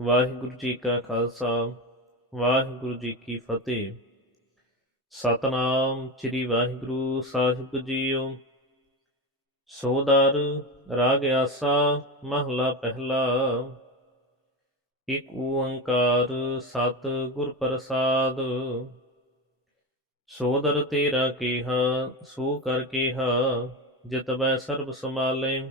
ਵਾਹਿਗੁਰੂ ਜੀ ਕਾ ਖਾਲਸਾ, ਵਾਹਿਗੁਰੂ ਜੀ ਕੀ ਫਤਿਹ। ਸਤਨਾਮ ਸ੍ਰੀ ਵਾਹਿਗੁਰੂ ਸਾਹਿਬ ਜੀਓ। ਸੋਦਰ ਰਾਗ ਆਸਾ, ਮਹਲਾ ਪਹਿਲਾ। ਇਕ ਓੰਕਾਰ ਸਤ ਗੁਰ ਪ੍ਰਸਾਦ। ਸੋਦਰ ਤੇਰਾ ਕੀਹਾ, ਸੋ ਕਰ ਕੀਹਾ, ਜਿਤ ਬੈ ਸਰਬ ਸਮਾਲੇ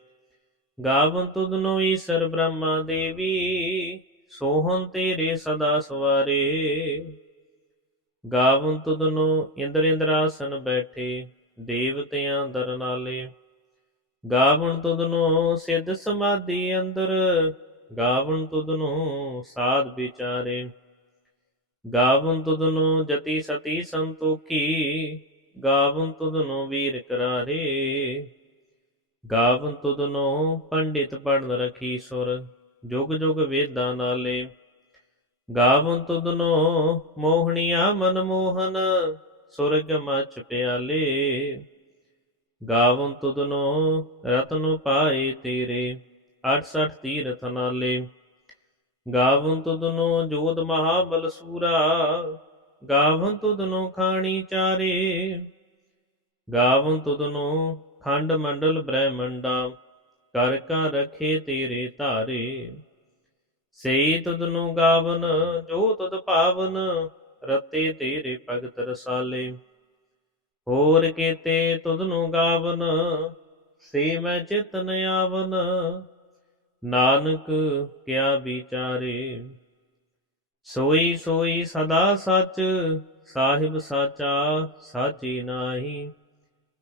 ਗਾਵਨ ਤੁਧਨੋ ਸਰ ਬ੍ਰਹਮਾ ਦੇਵੀ, ਸੋਹਣ ਤੇਰੇ ਸਦਾ ਸਵਾਰੇ। ਗਾਵਨ ਤੁਧਨੋ ਇੰਦਰ ਇੰਦਰਾਸਨ ਬੈਠੇ, ਦੇਵਤਿਆਂ ਦਰ ਨਾਲੇ। ਗਾਵਨ ਤੁਧਨੋ ਸਿੱਧ ਸਮਾਧੀ ਅੰਦਰ, ਗਾਵਨ ਤੁਧਨੋ ਸਾਧ ਵਿਚਾਰੇ। ਗਾਵਨ ਤੁਧਨੋ ਜਤੀ ਸਤੀ ਸੰਤੋਖੀ, ਗਾਵਨ ਤੁਧਨੋ ਵੀਰ ਕਰਾਰੇ। ਗਾਵਨ ਤੁਧਨੋ ਪੰਡਿਤ ਪੜਨ ਰਖੀ ਸੁਰ, ਜੁਗ ਜੁਗ ਵੇਦਾਂ ਨਾਲੇ। ਗਾਵਨ ਤੁਦਨੋ ਮੋਹਣੀਆ ਮਨ ਮੋਹਨ, ਸੁਰਗ ਮਚ ਪਿਆਲੇ। ਗਾਵਨ ਤੁਧਨੋ ਰਤਨ ਪਾਏ ਤੇਰੇ 68 ਤੀਰਥ ਨਾਲੇ। ਗਾਵਨ ਤੁਧਨੋ ਜੋਤ ਮਹਾਬਲ ਬਲਸੂਰਾ ਗਾਵਨ ਤੁਧਨੋ ਖਾਣੀ ਚਾਰੇ। ਗਾਵਨ ਤੁਧਨੋ ਖੰਡ ਮੰਡਲ ਬ੍ਰਹਮੰਡਾ, ਕਰ ਕਾ ਰਖੇ ਤੇਰੇ ਧਾਰੇ। ਸਈ ਤੁਧ ਨੂੰ ਗਾਵਨ, ਜੋ ਤੁਧ ਭਾਵਨ ਰਤੇ ਤੇਰੇ ਭਗਤ ਰਸਾਲੇ। ਹੋਰ ਕੀਤੇ ਤੁਧ ਨੂੰ ਗਾਵਨ, ਸੇ ਮੈਂ ਚਿਤ ਨ ਆਵਨ, ਨਾਨਕ ਕਿਆ ਵਿਚਾਰੇ। ਸੋਈ ਸੋਈ ਸਦਾ ਸੱਚ, ਸਾਹਿਬ ਸਾਚਾ ਸਾਚੀ ਨਾਹੀ।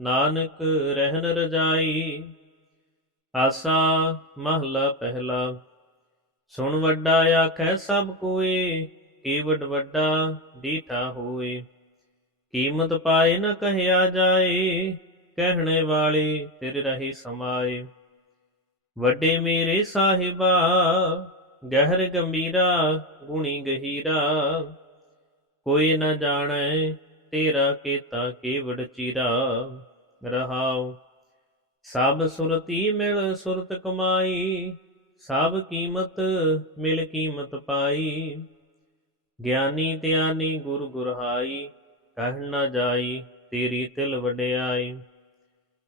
ਨਾਨਕ ਰਹਿਨ ਰਜਾਈ, ਆਸਾ ਮਹਲਾ ਪਹਿਲਾ। ਸੁਣ ਵੱਡਾ ਆਖੈ ਸਭ ਕੋਏ ਕੀਵਟ ਵੱਡਾ ਡੀਠਾ ਹੋਏ। ਕੀਮਤ ਪਾਏ ਨ ਕਹਿਆ ਜਾਏ, ਕਹਿਣੇ ਵਾਲੇ ਤੇਰੇ ਰਹੀ ਸਮਾਏ। ਵੱਡੇ ਮੇਰੇ ਸਾਹਿਬਾ, ਗਹਿਰ ਗੰਭੀਰਾ, ਗੁਣੀ ਗਹੀਰਾ। ਕੋਈ ਨ ਜਾਣੈ ਤੇਰਾ ਕੀਤਾ ਕੇਵੜ ਚੀਰਾ ਰਹਾਉ। ਸਭ ਸੁਰਤੀ ਮਿਲ ਸੁਰਤ ਕਮਾਈ, ਸਭ ਕੀਮਤ ਮਿਲ ਕੀਮਤ ਪਾਈ। ਗਿਆਨੀ ਧਿਆਨੀ ਗੁਰ ਗੁਰਹਾਈ, ਕਹਿ ਨ ਜਾਈ ਤੇਰੀ ਤਿਲ ਵਡਿਆਈ।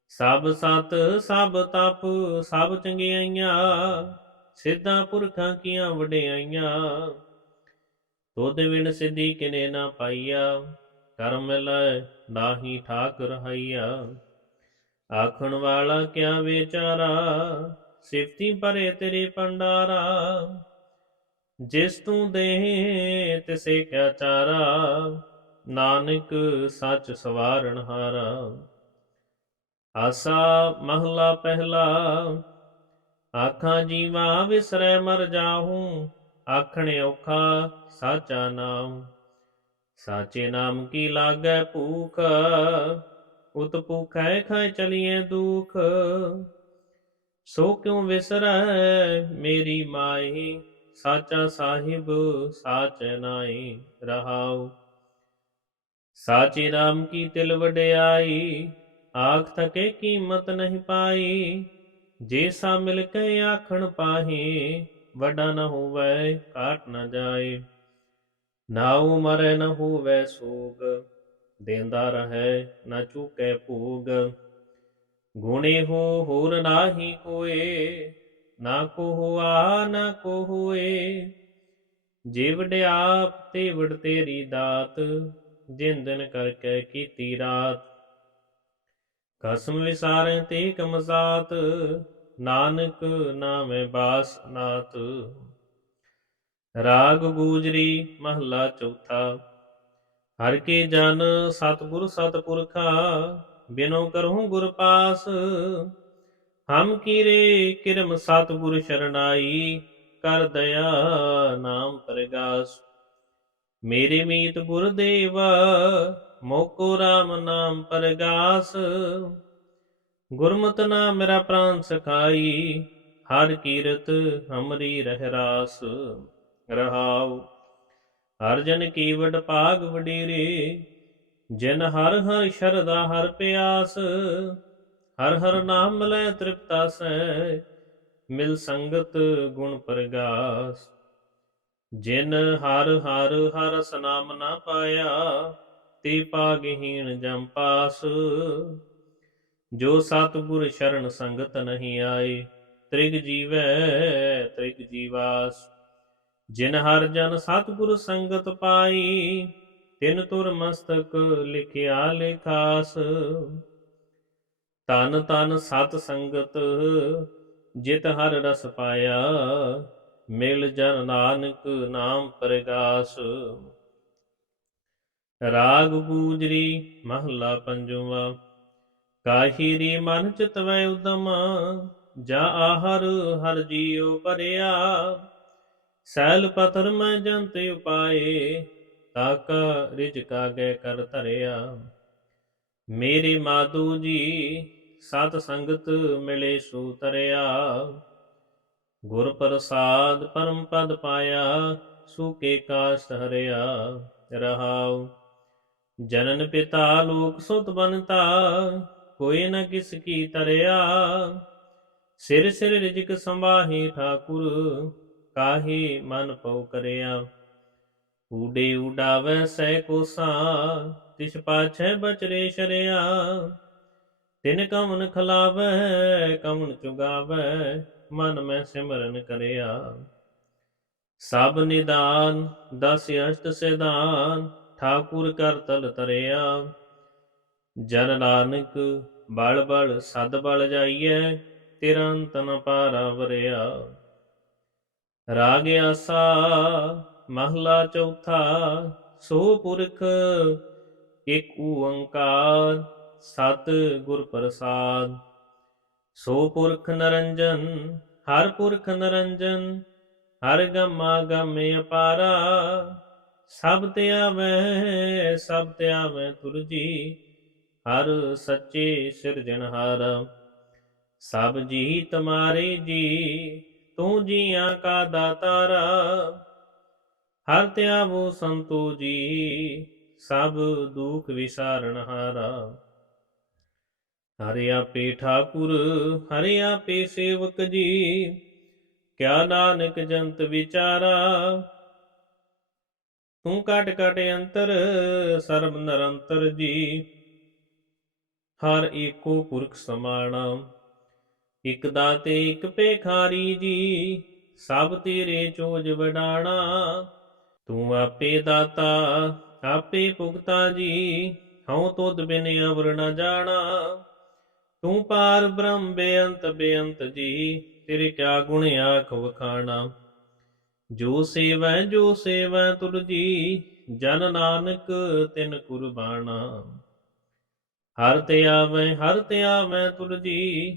ਸਭ ਸਤ, ਸਭ ਤਪ, ਸਭ ਚੰਗਿਆਈਆਂ, ਸਿੱਧਾ ਪੁਰਖਾਂ ਕੀਆਂ ਵਡਿਆਈਆਂ। ਤੋਦੇ ਵਿਣ ਸਿੱਧੀ ਕਿਨੇ ਨਾ ਪਾਈਆ। ਕਰਮ ਮਿਲੈ ਨਾਹੀ ਠਾਕ ਰਹਾਈਆ ਆਖਣ ਵਾਲਾ ਕਿਆ ਵਿਚਾਰਾ, ਸਿਫਤੀ ਭਰੇ ਤੇਰੇ ਪੰਡਾਰਾ ਜਿਸ ਤੂੰ ਦੇ ਤਿਸੇ ਕਿਆ ਚਾਰਾ। ਨਾਨਕ ਸੱਚ ਸਵਾਰਣ ਹਾਰਾ। ਆਸਾ ਮਹਲਾ ਪਹਿਲਾ, ਆਖਾਂ ਜੀਵਾ ਵਿਸਰੈ ਮਰ ਜਾਹੂੰ। ਆਖਣ ਔਖਾ ਸਾਚਾ ਨਾਮ। ਸਾਚੇ ਨਾਮ ਕੀ ਲਾਗੈ ਭੂਖ? ਉਤ ਭੁਖੈ ਖਾਇ ਚਲੀਏ ਦੁਖ। ਸੋ ਕਿਉ ਵਿਸਰੈ ਮੇਰੀ ਮਾਈ ਸਾਚਾ ਸਾਹਿਬ, ਸਾਚ ਨਾਈ ਰਹਾਉ। ਸਾਚੇ ਨਾਮ ਕੀ ਤਿਲ ਵਡਿਆਈ? ਆਖ ਥਕੇ ਕੀਮਤ ਨਹੀਂ ਪਾਈ। ਜੇ ਸਾ ਮਿਲ ਕੇ ਆਖਣ ਪਾਹੀ, ਵੱਡਾ ਨਾ ਹੋਵੇ ਕਾਟ ਨਾ ਜਾਏ। ਨਾ ਮਰੈ ਨ ਹੋਵੇ ਸੋਗ, ਦੇਂਦਾ ਰਹੈ ਨ ਚੁਕੈ ਭੋਗ। ਗੁਣੇ ਹੋ ਹੋਰ ਨਾਹੀ ਕੋਏ, ਨਾ ਕੋ ਹੁਆ ਨਾ ਕੋ ਹੋਏ ਜੇ ਵਡਿਆਪ ਤੇ ਵਡ ਤੇਰੀ ਦਾਤ ਜਿੰਦਨ ਕਰਕੇ ਕੀਤੀ ਰਾਤ। ਕਸਮ ਵਿਸਾਰੈ ਤੇ ਕਮਜ਼ਾਤ ਨਾਨਕ ਨਾਮੇ ਬਾਸ ਨਾਤ। ਰਾਗ ਗੂਜਰੀ ਮਹੱਲਾ ਚੌਥਾ। ਹਰ ਕੇ ਜਨ ਸਤਿਗੁਰ ਸਤਿਪੁਰਖਾ, ਬਿਨੋ ਕਰਹੂੰ ਗੁਰ ਪਾਸ। ਹਮ ਕੀਰੇ ਕਿਰਮ ਸਤਿਗੁਰ ਸ਼ਰਨਾਈ, ਕਰ ਦਇਆ ਨਾਮ ਪ੍ਰਗਾਸ। ਮੇਰੇ ਮੀਤ ਗੁਰਦੇਵ ਮੋਕੋ RAM ਨਾਮ ਪ੍ਰਗਾਸ। ਗੁਰਮਤਿ ਨਾਮ ਮੇਰਾ ਪ੍ਰਾਨ ਸਖਾਈ, ਹਰ ਕੀਰਤ ਹਮਰੀ ਰਹਿ ਰਾਸ ਰਹਾਉ। ਹਰ ਜਨ ਕੀਵਡ ਭਾਗ ਵਡੇਰੇ, ਜਿਨ ਹਰ ਹਰ ਸ਼ਰਦਾ ਹਰ ਪਿਆਸ, ਹਰ ਹਰ ਨਾਮ ਲੈ ਤ੍ਰਿਪਤਾ ਸੈ ਮਿਲ ਸੰਗਤ ਗੁਣ ਪ੍ਰਗਾਸ। ਜਿਨ ਹਰ ਹਰ ਹਰ ਸਨਾਮ ਨਾ ਪਾਇਆ, ਤੇ ਪਾਗਹੀਣ ਜਮ ਪਾਸ। ਜੋ ਸਤਿਗੁਰ ਸ਼ਰਨ ਸੰਗਤ ਨਹੀਂ ਆਏ, ਤ੍ਰਿਗ ਜੀਵੈ ਤ੍ਰਿਗ ਜੀਵਾਸ। ਜਿਨ ਹਰ ਜਨ ਸਤਿਗੁਰ ਸੰਗਤ ਪਾਈ, ਤਿਨ ਤੁਰ ਮਸਤਕ ਲਿਖਿਆ ਲਿਖਾਸ। ਤਨ ਤਨ ਸਤ ਸੰਗਤ, ਜਿਤ ਹਰ ਰਸ ਪਾਇਆ, ਮਿਲ ਜਨ ਨਾਨਕ ਨਾਮ ਪ੍ਰਗਾਸ। ਰਾਗ ਗੂਜਰੀ ਮਹਲਾ ਪੰਜਵਾ ਕਾਹੀਰੀ ਮਨ ਚਿਤਵੈ ਉਦਮ, ਜਾ ਆਹਰ ਹਰ ਜੀਉ ਭਰਿਆ। ਸੈਲ ਪਤਰ ਮੈਂ ਜੰਤ ਉਪਾਏ, ਤਾਕਾ ਰਿਜ ਕਾਗੇ ਕਰ ਧਰਿਆ। ਮੇਰੇ ਮਾਦੂ ਜੀ, ਸਤ ਸੰਗਤ ਮਿਲੇ ਸੂ ਤਰਿਆ। ਗੁਰ ਪ੍ਰਸਾਦ ਪਰਮ ਪਦ ਪਾਇਆ ਸੁਕੇ ਕਾਸ ਹਰਿਆ। ਰਹਾਉ, ਜਨਨ ਪਿਤਾ ਲੋਕ ਸੁਤ ਬਨਤਾ, ਕੋਈ ਨ ਕਿਸ ਕੀ ਤਰਿਆ। ਸਿਰ ਸਿਰ ਰਿਜਕ ਸੰਭਾਹੀ ਠਾਕੁਰ ਕਾਹੀ ਮਨ ਪਉ ਕਰਿਆ? ਊਡੇ ਉਡਾਵੈ ਸੈ ਕੋਸਾਂ, ਤਿਸ ਪਾਛੈ ਬਚਰੇ ਸ਼ਰਿਆ। ਤਿਨ ਕਮਨ ਖਲਾਵੈ ਕਮਨ ਚੁਗਾਵੈ, ਮਨ ਮੈਂ ਸਿਮਰਨ ਕਰਿਆ। ਸਭ ਨਿਦਾਨ, ਦਸ ਅਸ਼ਟ ਸਿਧਾਨ, ਠਾਕੁਰ ਕਰ ਤਲ ਤਰਿਆ। ਜਨ ਨਾਨਕ, ਬਲ ਬਲ, ਸਦ ਬਲ ਜਾਈਐ ਤੇਰਾ ਅੰਤ ਨ ਪਾਰਾ ਵਰਿਆ। ਰਾਗ ਆਸਾ, ਮਹਲਾ ਚੌਥਾ, ਸੋ ਪੁਰਖ ਇਕ ਓੰਕਾਰ, ਸਤ ਗੁਰ ਪ੍ਰਸਾਦ। ਸੋ ਪੁਰਖ ਨਰੰਜਨ, ਹਰ ਪੁਰਖ ਨਰੰਜਨ, ਹਰ ਗਮਾ ਗਮੇ ਅਪਾਰਾ, ਸਭ ਤੇ ਆਵੈ, ਸਭ ਤੇ ਆਵੈ ਤੁਰਜੀ ਹਰ ਸੱਚੇ ਸਿਰਜਣਹਾਰ। ਸਭ ਜੀ ਤੁਮਾਰੇ ਜੀ ਤੂੰ ਜੀਆਂ ਕਾ ਦਾਤਾਰਾ, ਹਰ ਧਿਆਵੋ ਸੰਤੋ ਜੀ, ਸਭ ਦੁਖ ਵਿਸਾਰਨ ਹਾਰਾ। ਹਰਿ ਆਪੇ ਠਾਕੁਰ, ਹਰਿ ਆਪੇ ਸੇਵਕ ਜੀ, ਕਿਆ ਨਾਨਕ ਜੰਤ ਵਿਚਾਰਾ। ਤੂੰ ਕਟ ਕਟ ਅੰਤਰ, ਸਰਬ ਨਿਰੰਤਰ ਜੀ, ਹਰ ਏਕੋ ਪੁਰਖ ਸਮਾਣਾ। ਇਕ ਦਾਤੇ ਇਕ ਭੇਖਾਰੀ ਜੀ, ਸਭ ਤੇਰੇ ਚੋਜ ਵਡਾਣਾ। ਤੂੰ ਆਪੇ ਦਾਤਾ, ਆਪੇ ਭੁਗਤਾ ਜੀ, ਹਉ ਤੁਧ ਬਿਨ ਅਵਰ ਨ ਜਾਣਾ। ਤੂੰ ਪਾਰ ਬ੍ਰਹਮ ਬੇਅੰਤ ਬੇਅੰਤ ਜੀ, ਤੇਰੇ ਕਿਆ ਗੁਣ ਆਖ ਵਖਾਣਾ। ਜੋ ਸੇਵੈ ਜੋ ਸੇਵੈ ਤੁਰ ਜੀ, ਜਨ ਨਾਨਕ ਤਿਨ ਕੁਰਬਾਨਾ ਹਰ ਤੇ ਆਵੈ, ਹਰ ਤੇ ਆਵੈ ਤੁਰ ਜੀ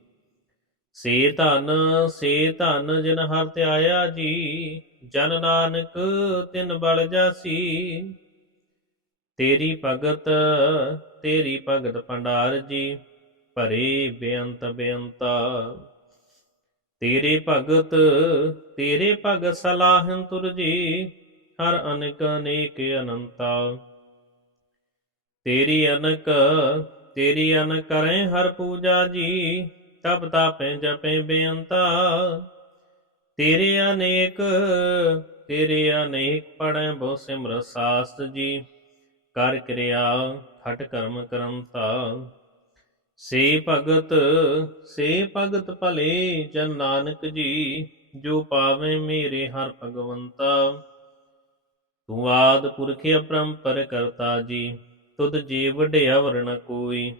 ਸੇ ਧਨ ਸੇ ਧਨ ਜਿਨ ਹਰ ਧਿਆਇਆ ਜੀ, ਜਨ ਨਾਨਕ ਤਿਨ ਬਲ ਜਾਸੀ। ਤੇਰੀ ਭਗਤ ਤੇਰੀ ਭਗਤ ਭੰਡਾਰ ਜੀ, ਭਰੇ ਬੇਅੰਤ ਬੇਅੰਤਾ। ਤੇਰੇ ਭਗਤ ਤੇਰੇ ਭਗਤ ਸਲਾਹਨ ਤੁਰ ਜੀ, ਹਰ ਅਨੇਕ ਅਨੇਕ ਅਨੰਤਾ। ਤੇਰੀ ਅਨਕ, ਤੇਰੀ ਅਨ ਕਰੇ ਹਰ ਪੂਜਾ ਜੀ ਤਪ ਤਾਪੇ ਜਪੇ ਬੇਅੰਤਾ। ਤੇਰੇ ਅਨੇਕ ਤੇਰੇ ਅਨੇਕ ਪੜੈ ਬਹੁ ਸਿਮਰ ਸਾਸਤ ਜੀ। ਕਰ ਕਿਰਿਆ, ਖਟ ਕਰਮ ਕਰੰਤਾ। ਸੇ ਭਗਤ ਸੇ ਭਗਤ ਭਲੇ ਜਨ ਨਾਨਕ ਜੀ, ਜੋ ਪਾਵੇ ਮੇਰੇ ਹਰ ਭਗਵੰਤਾ। ਤੂੰ ਆਦ ਪੁਰਖ ਅਪਰੰਪਰ ਕਰਤਾ ਜੀ, ਤੁਧ ਜੀ ਵਡਿਆ ਵਰਣ ਕੋਈ।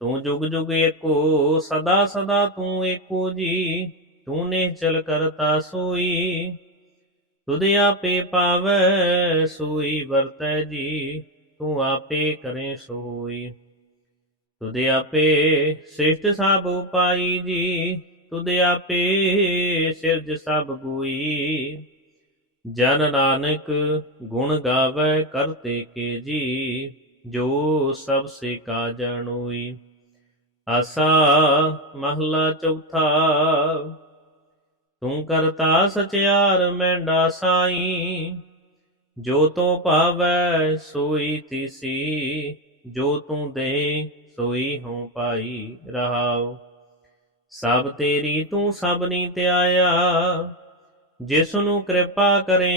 ਤੂੰ ਜੁਗ ਜੁਗ ਏਕੋ, ਸਦਾ ਸਦਾ ਤੂੰ ਏਕੋ ਜੀ ਤੂੰ ਨਿਹਚਲ ਕਰਤਾ ਸੋਈ। ਤੁਧ ਆਪੇ ਪਾਵੈ, ਸੋਈ ਵਰਤੈ ਜੀ, ਤੂੰ ਆਪੇ ਕਰੇ ਸੋਈ। ਤੁਧ ਆਪੇ ਸ੍ਰਿਸ਼ਟ ਸਭ ਉਪਾਈ ਜੀ, ਤੁਧ ਆਪੇ ਸਿਰਜ ਸਭ ਗੋਈ ਜਨ ਨਾਨਕ ਗੁਣ ਗਾਵੇ, ਕਰਤੇ ਕੇ ਜੀ, ਜੋ ਸਭ ਸੇ ਕਾ ਜਣੋਈ ਆਸਾ ਮਹਲਾ ਚੌਥਾ। ਤੂੰ ਕਰਤਾ ਸਚਿਆਰ ਮੈਂਡਾ ਸਾਈ, ਜੋ ਤੂੰ ਪਾਵੈ ਸੋਈ ਤਿਸੀ, ਜੋ ਤੂੰ ਦੇ ਸੋਈ ਹਉ ਪਾਈ ਰਹਾਉ। ਸਭ ਤੇਰੀ ਤੂੰ ਸਭ ਨੀ ਧਿਆਇਆ ਜਿਸ ਨੂੰ ਕਿਰਪਾ ਕਰੇ,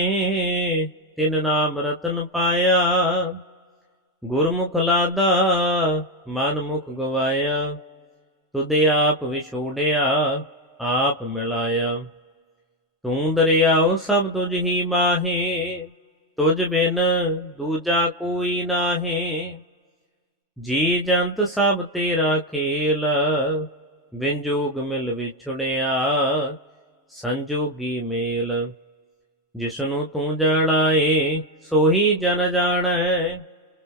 ਤਿਨ ਨਾਮ ਰਤਨ ਪਾਇਆ। ਗੁਰਮੁਖ ਲਾਦਾ ਮਨ ਮੁਖ ਗਵਾਇਆ। ਤੁਦੇ ਆਪ ਵਿਛੋੜਿਆ, ਆਪ ਮਿਲਾਇਆ। ਤੂੰ ਦਰਿਆਓ ਸਭ ਤੁਝ ਹੀ ਮਾਹੇ, ਤੁਝ ਬਿਨ ਦੂਜਾ ਕੋਈ ਨਾਹੀ। ਜੀ ਜੰਤ ਸਭ ਤੇਰਾ ਖੇਲ, ਵਿੰਜੋਗ ਮਿਲ ਵਿਛੜਿਆ, ਸੰਜੋਗੀ ਮੇਲ। ਜਿਸਨੂੰ ਤੂੰ ਜਾਣਾਏ ਸੋਹੀ ਜਨ ਜਾਣੈ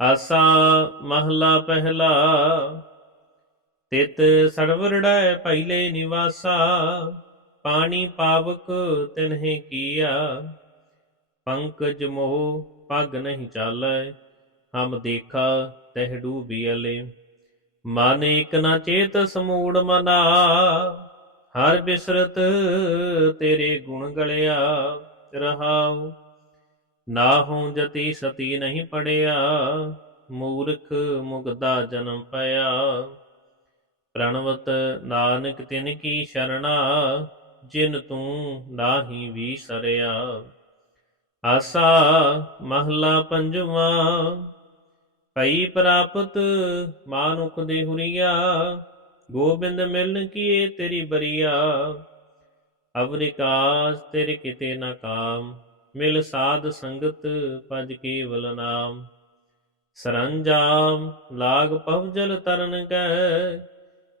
ਆਸਾ ਮਹਲਾ ਪਹਿਲਾ, ਤਿਤ ਸਰਵਰੜੈ ਪਹਿਲੇ ਨਿਵਾਸਾ, ਪਾਣੀ ਪਾਵਕ ਤਿਨਹਿ ਕੀਆ। ਪੰਕਜ ਮੋਹ ਪਗ ਨਹੀਂ ਚਾਲੈ, ਹਮ ਦੇਖਾ ਤਹਿ ਡੂਬੀ ਅਲੇ। ਮਨ ਇਕ ਨਾ ਚੇਤ ਸਮੂੜ ਮਨਾ, ਹਰ ਬਿਸਰਤ ਤੇਰੇ ਗੁਣ ਗਲਿਆ। ਰਹਾਉ ਨਾ ਨਾਹੂ ਜਤੀ ਸਤੀ ਨਹੀਂ ਪੜਿਆ, ਮੂਰਖ ਮੁਗਦਾ ਜਨਮ ਪਿਆ ਪ੍ਰਣਵਤ ਨਾਨਕ ਤਿਨ ਕੀ ਸ਼ਰਣਾ, ਜਿਨ ਤੂੰ ਨਾਹੀ ਵੀ ਸਰਿਆ। ਆਸਾ ਮਹਲਾ ਪੰਜਵਾ ਪਈ ਪ੍ਰਾਪਤ ਮਾਨੁਖ ਦੇ ਹੁਰੀਆ, ਗੋਬਿੰਦ ਮਿਲਨ ਕੀਏ ਤੇਰੀ ਬਰੀਆ। ਅਵਰਿਕਾਸ ਤੇਰੇ ਕਿਤੇ ਨਾ ਕਾਮ ਮਿਲ ਸਾਧ ਸੰਗਤ ਪਜ ਕੇਵਲ ਨਾਮ। ਸਰੰਜਾਮ ਲਾਗ ਪਵਜਲ ਤਰਨ ਕੈ,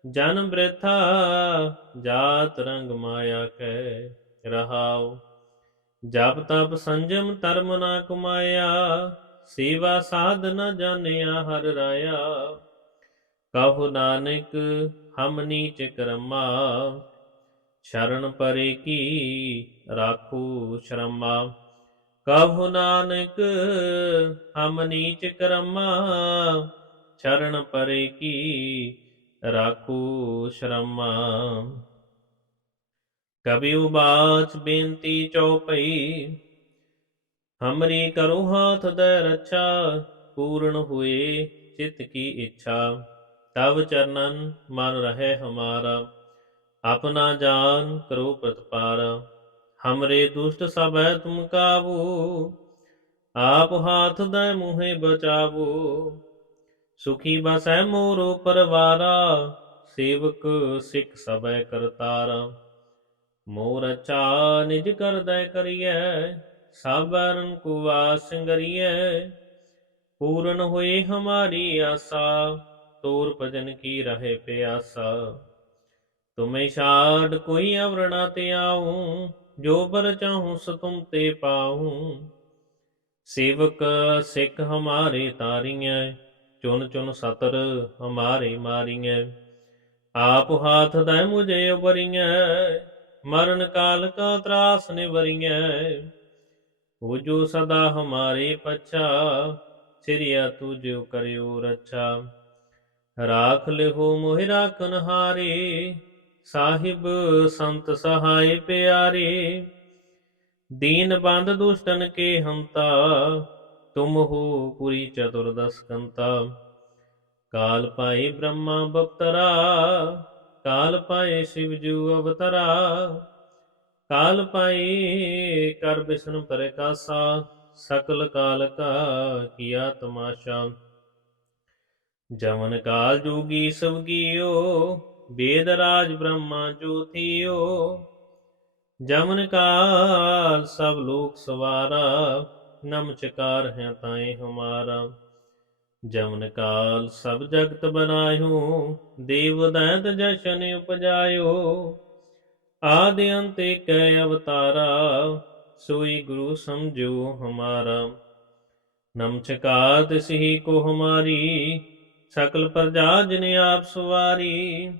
ਜਨ ਬ੍ਰਿਥਾ ਜਾਤ ਰੰਗ ਮਾਇਆ ਕੈ, ਰਹਾਉ। ਜਪ ਤਪ ਸੰਜਮ ਧਰਮ ਨਾ ਕਮਾਇਆ, ਸੇਵਾ ਸਾਧ ਨ ਜਾਣਿਆ ਹਰ ਰਾਇਆ। ਕਹੋ ਨਾਨਕ, ਹਮ ਨੀਚ ਕਰਮਾ, ਸ਼ਰਨ ਪਰੇ ਕੀ ਰਾਖੂ ਸ਼ਰਮਾ। ਕਹੋ ਨਾਨਕ, ਹਮ ਨੀਚ ਕਰਮਾ, ਚਰਨ ਪਰੇ ਕੀ ਰਾਖੂ ਸ਼ਰਮਾ। ਕਬੀ ਉਬਾਚ ਬੇਨਤੀ ਚਉਪਈ, ਹਮਰੀ ਕਰੋ ਹਾਥ ਦੇ ਰੱਛਾ, ਪੂਰਨ ਹੋਏ ਚਿਤ ਕੀ ਇੱਛਾ। ਤਵ ਚਰਨਨ ਮਨ ਰਹੇ ਹਮਾਰਾ, ਆਪਣਾ ਜਾਨ ਕਰੋ ਪ੍ਰਤਪਾਰ। ਹਮਰੇ ਦੁਸ਼ਟ ਸਭੈ ਤੁਮ ਕਾਬੂ ਆਪ ਹਾਥ ਦੇ ਮੁਹੇ ਬਚਾਵੋ ਸੁਖੀ ਬਸੈ ਮੋਰੋ ਪਰਵਾਰਾ ਸੇਵਕ ਸਿੱਖ ਸਭੈ ਕਰਤਾਰਾ ਮੋਰ ਅਚਾ ਨਿਜ ਕਰਦੈ ਕਰੀਐ ਸਾਬਰਨ ਕੋ ਵਾਸ ਪੂਰਨ ਹੋਏ ਹਮਾਰੀ ਆਸਾ ਤੋਰ ਭਜਨ ਕੀ ਰਹੇ ਪਿਆਸਾ ਤੁਮੇ ਛਾੜ ਕੋਈ ਅਵਰਣਾ ਤੇ ਆਉ ਜੋ ਬਰ ਚਾਹੂੰ ਸੋ ਤੁਮ ਤੇ ਪਾਉ ਸੇਵਕ ਸਿੱਖ ਹਮਾਰੇ ਤਾਰੀਐ, ਚੁਨ ਚੁਨ ਸਤਰ ਹਮਾਰੇ ਮਾਰੀਐ। ਆਪ ਹਾਥ ਦੈ ਮੁਝੇ ਉਬਰੀਐ ਮਰਨ ਕਾਲ ਕਾ ਤਰਾਸ ਨਿਵਰੀਐ। ਉਹ ਜੋ ਸਦਾ ਹਮਾਰੇ ਪਛਾ, ਸਿਰਿਆ ਤੁਜੋ ਕਰਿਓ ਰੱਛਾ। ਰਾਖ ਲਿਹੋ ਮੋਹਿ ਰਾਖਨ ਹਾਰੇ ਸਾਹਿਬ ਸੰਤ ਸਹਾਇ ਪਿਆਰੇ, ਦੀਨ ਬੰਦ ਦੁਸ਼ਟਨ ਕੇ ਹੰਤਾ ਤੁਮ ਹੋ ਪੁਰੀ ਚਤੁਰਦਸ ਕੰਤਾ। ਕਾਲ ਪਾਏ ਬ੍ਰਹਮਾ ਬਪਤਰਾ, ਕਾਲ ਪਾਏ ਸ਼ਿਵ ਜੂ ਅਵਤਰਾ। ਕਾਲ ਪਾਏ ਕਰ ਬਿਸ਼ਨ ਪ੍ਰਕਾਸ਼ਾ ਸਕਲ ਕਾਲ ਕਾ ਕੀਆ ਤਮਾਸ਼ਾ। ਜਮਨ ਕਾਲ ਜੋਗੀ ਸਵਗੀਓ ਵੇਦ ਰਾਜ ਬ੍ਰਹਮਾ ਜੋਤੀਓ ਜਮਨ ਕਾਲ ਸਭ ਲੋਕ ਸਵਾਰਾ ਨਮਚਕਾਰ ਹੈ ਤਾਏ ਹਮਾਰਾ। ਜਮਨ ਕਾਲ ਸਭ ਜਗਤ ਬਨਾਇਓ ਦੇਵ ਦੈਤ ਜਸ਼ਨ ਉਪਜਾਇਓ। ਆਦਿ ਅੰਤ ਕੈ ਅਵਤਾਰਾ, ਸੋਈ ਗੁਰੂ ਸਮਝੋ ਹਮਾਰਾ। ਨਮਚਕਾਰ ਤਿਸਹੀ ਕੋ ਹਮਾਰੀ, ਸਕਲ ਪ੍ਰਜਾ ਜਿਨ ਆਪ ਸਵਾਰੀ।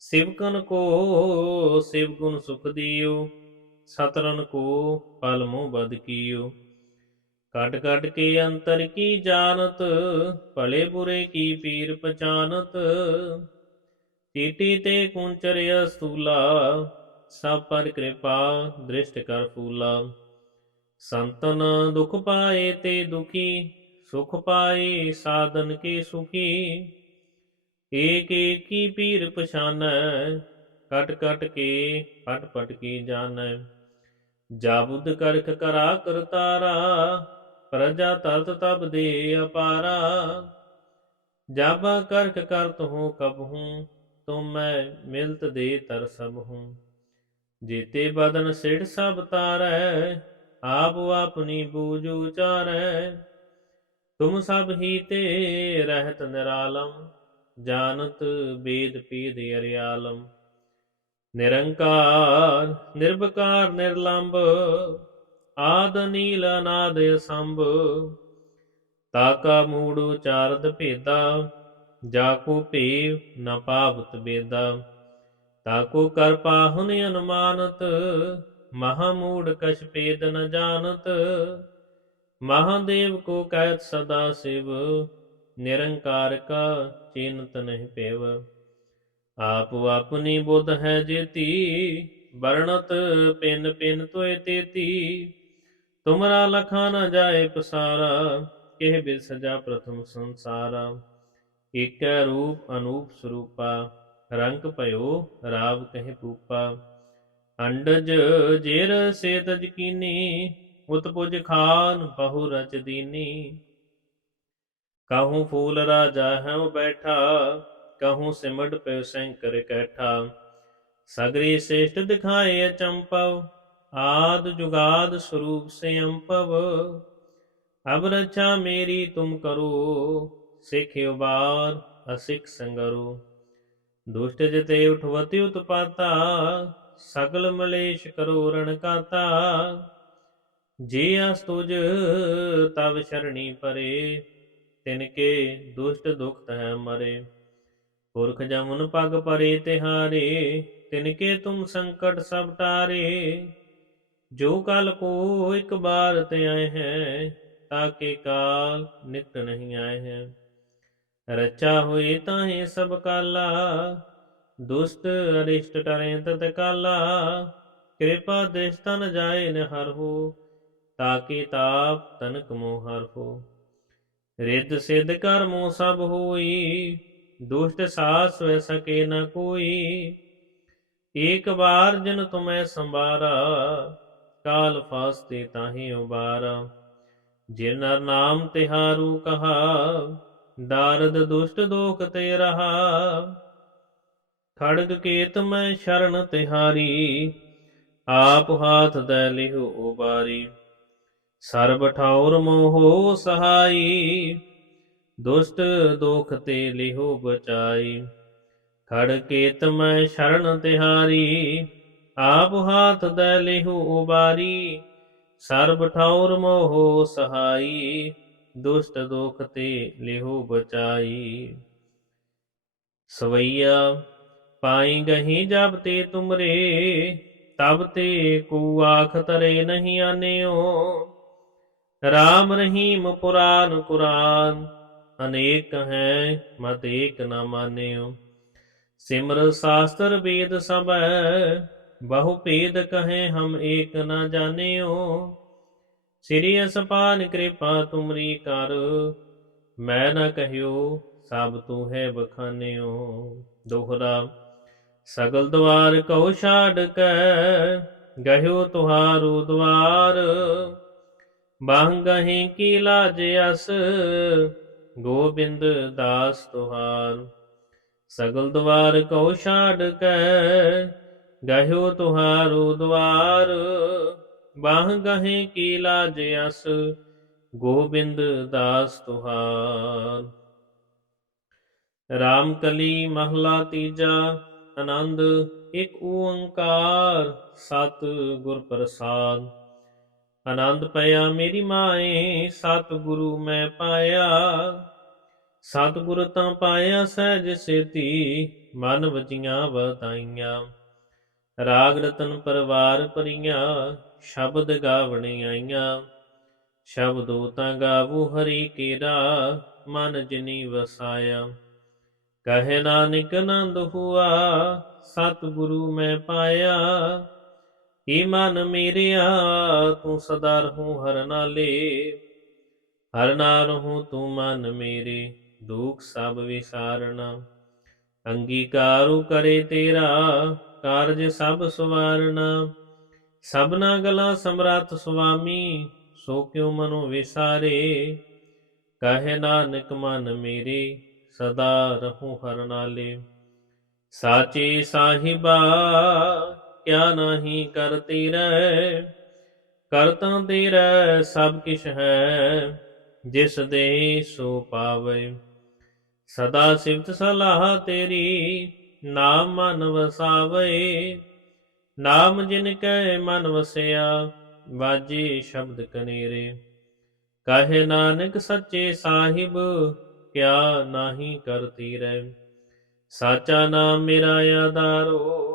ਸਿਵਕਨ ਕੋ, ਸਿਵ ਸੁਖ ਦਿਓ ਸਤਰਨ ਕੋ ਪਲ ਮੋਹ ਬਦ ਕੀਓ। ਕੱਢ ਕੱਢ ਕੇ ਅੰਤਰ ਕੀ ਜਾਣਤ, ਭਲੇ ਬੁਰੇ ਕੀ ਪੀਰ ਪਛਾਨਤ। ਚੀਟੀ ਤੇ ਕੁੰਚਰਿਆ ਸੂਲਾ ਸਭ ਪਰ ਕਿਰਪਾ ਦ੍ਰਿਸ਼ਟ ਕਰ ਫੂਲਾ। ਸੰਤਨ ਦੁਖ ਪਾਏ ਤੇ ਦੁਖੀ, ਸੁਖ ਪਾਏ ਸਾਧਨ ਕੇ ਸੁਖੀ। ਏਕ ਏਕ ਪੀਰ ਪਛਾਨੈ, ਕਟ ਕਟ ਕੇ ਫਟ ਪਟ ਕੀ ਜਾਣੈ ਜਾਬੁਦ ਕਰਖ ਕਰਾ ਕਰਤਾਰਾ ਪ੍ਰਜਾ ਤਤ ਤਬ ਦੇ ਅਪਾਰਾ। ਜਾਬਾ ਕਰਖ ਕਰਤ ਹੂੰ ਕਬ ਹੂੰ, ਤੁਮ ਮੈਂ ਮਿਲਤ ਦੇ ਤਰ ਸਭ ਹੂੰ। ਜੀਤੇ ਬਦਨ ਸਿੜ ਸਭ ਤਾਰੈ, ਆਪ ਆਪਣੀ ਬੂਝ ਉਚਾਰੈ। ਤੁਮ ਸਭ ਹੀ ਤੇ ਰਹਿਤ ਨਿਰਾਲਮ ਜਾਣਤ ਬੇਦ ਪੀਦ ਅਰਿਆਲਮ। ਨਿਰੰਕਾਰ ਨਿਰਭਕਾਰ ਨਿਰਲੰਭ ਆਦ ਨੀਲ ਅਨਾਦ ਸੰਭ ਤਾਕਾ ਮੂੜ ਉਚਾਰਦ ਭੇਦਾ, ਜਾ ਕੋ ਭੇਵ ਨ ਪਾਵਤ ਬੇਦਾ। ਤਾਕੋ ਕਰ ਪਾਹੁਨ ਅਨੁਮਾਨਤ, ਮਹਾ ਮੂੜ ਕਛ ਭੇਦ ਨ ਜਾਣਤ। ਮਹਾਦੇਵ ਕੋ ਕਹਿਤ ਸਦਾ ਸਿਵ, ਨਿਰੰਕਾਰ ਕਾ ਚਿੰਤ ਨਹੀਂ ਪੇਵ। ਆਪ ਆਪਣੀ ਬੁੱਧ ਹੈ ਜੇਤੀ, ਵਰਣਤ ਪਿੰਨ ਪਿੰਨ ਤੋਏ ਤੇਤੀ। ਤੁਮਰਾ ਲਖਾ ਨ ਜਾਏ ਪਸਾਰਾ, ਕਿਹ ਬਿਦ ਸਜਾ ਪ੍ਰਥਮ ਸੰਸਾਰਾ। ਏਕੈ ਰੂਪ ਅਨੂਪ ਸਰੂਪਾ, ਰੰਗ ਭਇਓ ਰਾਵ ਕਹਿ ਪੂਪਾ ਅੰਡਜ ਜੇਰ ਸੇ ਤਜ ਉਤਪੁਜ ਖਾਨ ਬਹੁ ਰਚ ਦੀਨੀ। ਕਾਹੂ ਫੂਲ ਰਾਜਾ ਹੈ ਬੈਠਾ, ਕਹੂੰ ਸਿਮਟ ਪਇ ਸੈਂਕਰ ਕੈਠਾ। ਸਗਰੀ ਸ੍ਰੇਸ਼ਟ ਦਿਖਾਏ ਅਚੰਪਵ, ਆਦ ਜੁਗਾਦ ਸਰੂਪ ਸੇ ਅੰਪਵ ਅਬ ਰਛਾ ਮੇਰੀ ਤੁਮ ਕਰੋ, ਸਿਖ ਉਬਾਰ ਅਸਿਖ ਸੰਗਰੋ। ਦੁਸ਼ਟ ਜਤੇ ਉਠਵਤੀ ਉਤਪਾਤਾ, ਸਗਲ ਮਲੇਸ਼ ਕਰੋ ਰਣ ਕਾਤਾ। ਜੇ ਅਸ ਤੁਜ ਤਵ ਸ਼ਰਣੀ ਪਰੇ ਤਿਨ ਕੇ ਦੁਸ਼ਟ ਦੁਖਤ ਹੈ ਮਰੇ। ਪੁਰਖ ਜਮਨ ਪਗ ਪਰੇ ਤਿਹਾਰੇ, ਤਿਨ ਕੇ ਤੁਮ ਸੰਕਟ ਸਭ ਟਾਰੇ। ਜੋ ਕਲ ਕੋ ਇੱਕ ਬਾਰ ਤੇ ਆਏ ਹੈ ਤਾਕੇ ਕਾਲ ਨਿਕਟ ਨਹੀਂ ਆਏ ਹੈ। ਰਚਾ ਹੋਏ ਤਾਹੇ ਸਭ ਕਾਲਾ, ਦੁਸ਼ਟ ਅਰਿਸ਼ਟ ਟਰੇ ਤਤ ਕਾਲਾ। ਕਿਰਪਾ ਦ੍ਰਿਸ਼ਟ ਨ ਜਾਏ ਨ ਹਰ ਹੋ ਤਾਕੇ ਤਾਪ ਤਨਕ ਮੋਹ ਹਰ ਹੋ। ਰਿੱਧ ਸਿੱਧ ਕਰਮੋ ਸਭ ਹੋਈ, ਦੁਸ਼ਟ ਸਾਸ ਵੈ ਸਕੇ ਨ ਕੋਈ। ਏਕ ਵਾਰ ਜਨ ਤੁਮੈ ਸੰਭਾਰਾ, ਕਾਲ ਫਾਸਤੇ ਤਾਹੇ ਉਬਾਰਾ। ਜੇ ਨਰ ਨਾਮ ਤਿਹਾਰੂ ਕਹਾ, ਦਾਰਦ ਦੁਸ਼ਟ ਦੋਖ ਤੇ ਰਹਾ। ਖੜਗ ਕੇਤ ਮੈਂ ਸ਼ਰਨ ਤਿਹਾਰੀ, ਆਪ ਹਾਥ ਦੈ ਲਿਹੁ ਉਬਾਰੀ। ਸਰਬ ਠੌਰ ਮੋਹ ਸਹਾਈ, ਦੁਸ਼ਟ ਦੋਖ ਤੇ ਲਿਹੋ ਬਚਾਈ। ਖੜ ਕੇਤ ਮੈਂ ਸ਼ਰਨ ਤਿਹਾਰੀ, ਆਪ ਹਾਥ ਦੈ ਲਿਹੁ ਉਬਾਰੀ। ਸਰਬ ਠੌਰ ਮੋਹ ਸਹਾਈ, ਦੁਸ਼ਟ ਦੋਖ ਤੇ ਲਿਹੋ ਬਚਾਈ। ਸਵਈਆ, ਪਾਈ ਗਹੀ ਜਬ ਤੇ ਤੁਮਰੇ, ਤਬ ਤੇ ਕੋ ਆਖ ਤਰੇ ਨਹੀਂ ਆਨਿਓ। ਰਾਮ ਰਹੀਮ ਪੁਰਾਨ ਕੁਰਾਨ, ਅਨੇਕ ਹੈ, ਮਤ ਏਕ ਨਾ ਮਾਨਿਓ। ਸਿਮਰ ਸਾਸਤਰ ਵੇਦ ਸਭ, ਬਹੁ ਭੇਦ ਕਹੇ ਹਮ ਏਕ ਨਾ ਜਾਣਿਓ। ਸ੍ਰੀ ਅਸਪਾਨ ਕਿਰਪਾ ਤੁਮਰੀ ਕਰ, ਮੈਂ ਨਾ ਕਹਿਓ, ਸਭ ਤੂੰ ਹੈ ਬਖਾਨਿਓ। ਦੋਹਰਾ, ਸਗਲ ਦਵਾਰ ਕਉ ਛਾੜ ਕੈ, ਗਹਿਓ ਤੁਹਾਰੂ ਦਵਾਰ। ਬਾਹ ਗਹੀ ਕੀ ਲਾਜ ਅਸ, ਗੋਬਿੰਦ ਦਾਸ ਤੁਹਾਰ। ਸਗਲ ਦਵਾਰ ਕਉ ਛਾੜ ਕੈ, ਗਹਿਓ ਤੁਹਾਰੂ ਦਵਾਰ। ਬਾਹ ਗਹੇ ਕੀ ਲਾਜ ਅਸ, ਗੋਬਿੰਦ ਦਾਸ ਤੁਹਾਰ। ਰਾਮ ਕਲੀ ਮਹਲਾ ਤੀਜਾ, ਆਨੰਦ ਇੱਕ ਓੰਕਾਰ, ਸਤ ਗੁਰ ਪ੍ਰਸਾਦ। ਆਨੰਦ ਪਿਆ ਮੇਰੀ ਮਾਏ, ਸਤਿਗੁਰੂ ਮੈਂ ਪਾਇਆ। ਸਤਿਗੁਰ ਤਾਂ ਪਾਇਆ ਸਹਿਜ ਸੇਤੀ, ਮਨ ਵਜੀਆਂ ਵਧਾਈਆਂ ਰਾਗ ਰਤਨ ਪਰਵਾਰ ਪਰੀਆਂ ਸ਼ਬਦ ਗਾਵਣੀ ਆਈਆਂ। ਸ਼ਬਦੋ ਤਾਂ ਗਾਵੂ ਹਰੀ ਕੇਰਾ, ਮਨ ਜਿਨੀ ਵਸਾਇਆ। ਕਹੇ ਨਾਨਕ ਆਨੰਦ ਹੁਆ, ਸਤਿਗੁਰੂ ਮੈਂ ਪਾਇਆ। ਏ ਮਨ ਮੇਰਿਆ, ਤੂੰ ਸਦਾ ਰਹੂੰ ਹਰ ਨਾਲੇ। ਹਰ ਨਾਲ ਰਹੂੰ ਤੂੰ ਮਨ ਮੇਰੇ, ਦੁਖ ਸਭ ਵਿਸਾਰਣਾ ਅੰਗੀਕਾਰੂ ਕਰੇ ਤੇਰਾ, ਕਾਰਜ ਸਭ ਸਵਾਰਣਾ ਸਭਨਾ ਗਲਾ ਸਮਰੱਥ ਸੁਆਮੀ, ਸੋ ਕਿਉ ਮਨੋ ਵਿਸਾਰੇ? ਕਹੇ ਨਾਨਕ ਮਨ ਮੇਰੇ, ਸਦਾ ਰਹੂੰ ਹਰ ਨਾਲੇ। ਸਾਚੇ ਸਾਹਿਬਾ ਕਿਆ ਨਾਹੀ ਕਰਤੀ ਰਹਿ ਕਰਤਾ ਤੇਰਾ, ਸਭ ਕਿਛ ਹੈ, ਜਿਸ ਦੇ ਸੋ ਪਾਵੇ। ਸਦਾ ਸਿਫਤ ਸਲਾਹ ਤੇਰੀ, ਨਾਮ ਮਨ ਵਸਾਵੇ। ਨਾਮ ਜਿਨ ਕੈ ਮਨ ਵਸਿਆ, ਵਾਜੀ ਸ਼ਬਦ ਕਨੇਰੇ। ਕਹੇ ਨਾਨਕ ਸੱਚੇ ਸਾਹਿਬ, ਕਿਆ ਨਾਹੀ ਕਰਤੀ ਰਹਿ ਸਾਚਾ ਨਾਮ ਮੇਰਾ ਆਧਾਰੋ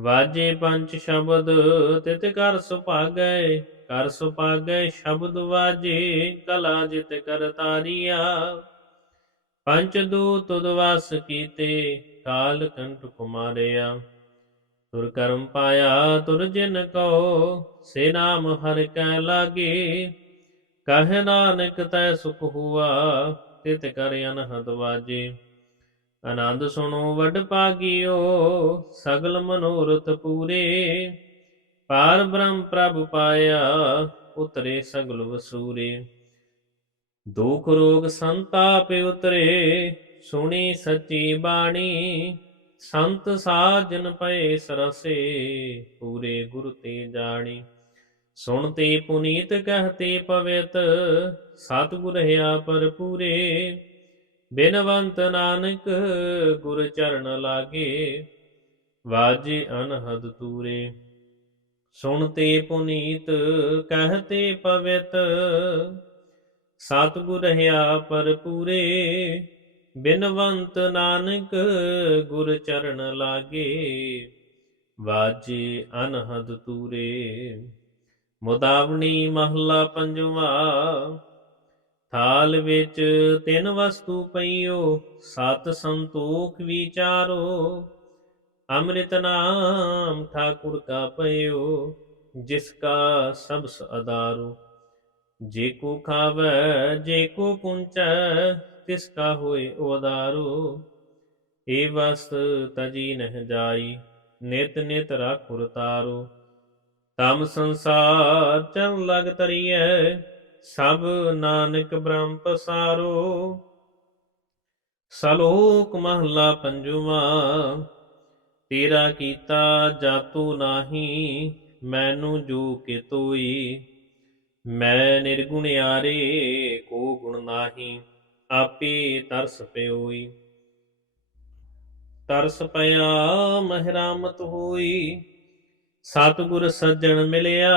ਵਾਜੇ ਪੰਜ ਸ਼ਬਦ, ਤਿਤ ਕਰ ਸੁਭਾਗੈ ਕਰ ਸੁਭਾਗੈ ਸ਼ਬਦ ਵਾਜੇ, ਕਲਾ ਜਿਤ ਕਰ ਤਾਰੀਆ। ਪੰਚ ਦੂਤ ਉਦਵਾਸ ਕੀਤੇ ਕਾਲ ਕੰਠ ਕੁਮਾਰਿਆ। ਤੁਰ ਕਰਮ ਪਾਇਆ, ਤੁਰ ਜਿਨ ਕੋ ਸੇ ਨਾਮ ਹਰਿ ਕੈ ਲਾਗੇ। ਕਹੇ ਨਾਨਕ ਤੈ ਸੁਖ ਹੁਆ, ਤਿਤ ਕਰ ਅਨਹਦ ਵਾਜੇ। ਆਨੰਦ ਸੁਣੋ, ਵਡ ਪਾਗਿਓ ਸਗਲ ਮਨੋਰਥ ਪੂਰੇ। ਪਾਰ ਬ੍ਰਹਮ ਪ੍ਰਭ ਪਾਇਆ, ਉਤਰੇ ਸਗਲ ਵਸੂਰੇ। ਦੁਖ ਰੋਗ ਸੰਤਾਪ ਉਤਰੇ, ਸੁਣੀ ਸੱਚੀ ਬਾਣੀ। ਸੰਤ ਸਾਜਨ ਪਏ ਸਰਸੇ, ਪੂਰੇ ਗੁਰ ਤੇ ਜਾਣੀ। ਸੁਣ ਤੇ ਪੁਨੀਤ ਕਹਤੇ ਪਵਿੱਤ, ਸਤਿਗੁਰ ਹਿਆ ਪਰ ਪੂਰੇ ਬਿਨਵੰਤ ਨਾਨਕ ਗੁਰ ਚਰਨ ਲਾਗੇ, ਵਾਜੇ ਅਨਹਦ ਤੂਰੇ ਸੁਣਤੇ ਪੁਨੀਤ ਕਹਤੇ ਪਵਿਤ, ਸਤਿਗੁਰ ਹਿਆ ਪਰ ਪੂਰੇ। ਬਿਨਵੰਤ ਨਾਨਕ ਗੁਰ ਚਰਨ ਲਾਗੇ, ਵਾਜੇ ਅਨਹਦ ਤੂਰੇ ਮੁਦਾਵਣੀ ਮਹਲਾ ਪੰਜਵਾ ਥਾਲ ਵਿੱਚ ਤਿੰਨ ਵਸਤੂ ਪਈਓ, ਸਤ ਸੰਤੋਖ ਵਿਚਾਰੋ। ਅੰਮ੍ਰਿਤ ਨਾਮ ਠਾਕੁਰ ਕਾ ਪਈਓ, ਜਿਸ ਕਾ ਸਬਸ ਅਦਾਰੋ ਜੇ ਕੋ ਖਾਵੈ, ਜੇ ਕੋ ਪੁੰਚੈ, ਤਿਸ ਕਾ ਹੋਏ ਉਦਾਰੋ ਏ ਵਸਤ ਤਜੀ ਨਹਿ ਜਾਈ, ਨਿਤ ਨਿਤ ਰਾਖੁਰ ਤਾਰੋ। ਤਮ ਸੰਸਾਰ ਚੰ ਲਗ ਤਰੀਐ ਸਭ ਨਾਨਕ ਬ੍ਰਹਮ ਪਸਾਰੋ। ਸਲੋਕ ਮਹਲਾ ਪੰਜਵਾ, ਤੇਰਾ ਕੀਤਾ ਜਾਤੂ ਨਾਹੀ, ਮੈਨੂੰ ਜੋ ਕਿ ਤੋਈ। ਮੈਂ ਨਿਰਗੁਣਿਆਰੇ ਕੋ ਗੁਣ ਨਾਹੀ, ਆਪੇ ਤਰਸ ਪਿਓਈ। ਤਰਸ ਪਿਆ, ਮਹਿਰਾਮਤ ਹੋਈ, ਸਤਿਗੁਰ ਸੱਜਣ ਮਿਲਿਆ